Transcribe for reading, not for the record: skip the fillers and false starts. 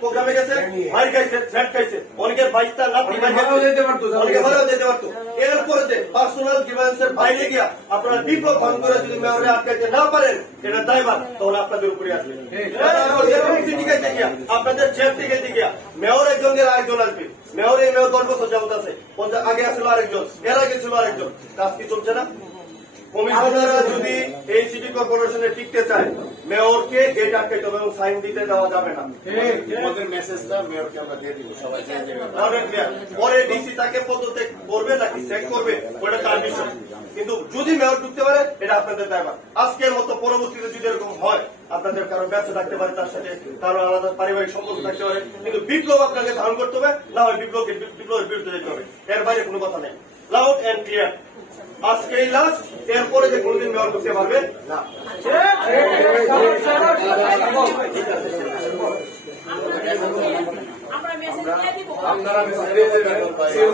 প্রোগ্রামে গেছে, ভাই খাইছে, ফ্ল্যাট খাইছে, অনেকের বাইশটা লাঠি অনেকে ভালো যেতে পারতো। এরপরে যে পার্সোনাল গ্রিভেন্সের বাইরে গিয়া আপনারা বিপ্লব ভাঙ করে যদি মেয়রে আটকাইতে না পারেন, এটা দায়ভার তখন আপনাদের উপরে আসবে। আপনাদের জেল থেকে গিয়া মেয়র একজনের আরেকজন আসবে। মেয়র এই মেয়র 10 বছর যাবত আছে, আগে আসছিল আরেকজন, এর আগে ছিল আরেকজন। কাজ কি চলছে না? কমিশনাররা যদি এই সিটি কর্পোরেশনে টিকতে চায়, মেয়রকে গেট আটকাইতে হবে এবং সাইন দিতে দেওয়া যাবে না। আমাদের মেসেজটা মেয়রকে আমরা দিয়ে দিব, সবাই পরে ডিসি তাকে পদত্যাগ করবে নাকি চেক করবে, ওটা তার বিষয়। কিন্তু যদি মেয়র ঢুকতে পারে, এটা আপনাদের দায়ভার। আজকের মতো পরবর্তীতে যদি এরকম হয়, আপনাদের কারো ব্যবসা থাকতে পারে, তার সাথে কারো আলাদা পারিবারিক সম্পর্ক থাকতে পারে, কিন্তু বিপ্লব আপনাকে ধারণ করতে হবে, না হয় বিপ্লবের বিরুদ্ধে যেতে হবে। এর বাইরে কোনো কথা নেই। লাউড অ্যান্ড ক্লিয়ার, আজকেই লাস্ট, এরপরে যে কোনদিন মেয়র করতে পারবে না। আমরা মেসেজ দিয়ে দিব।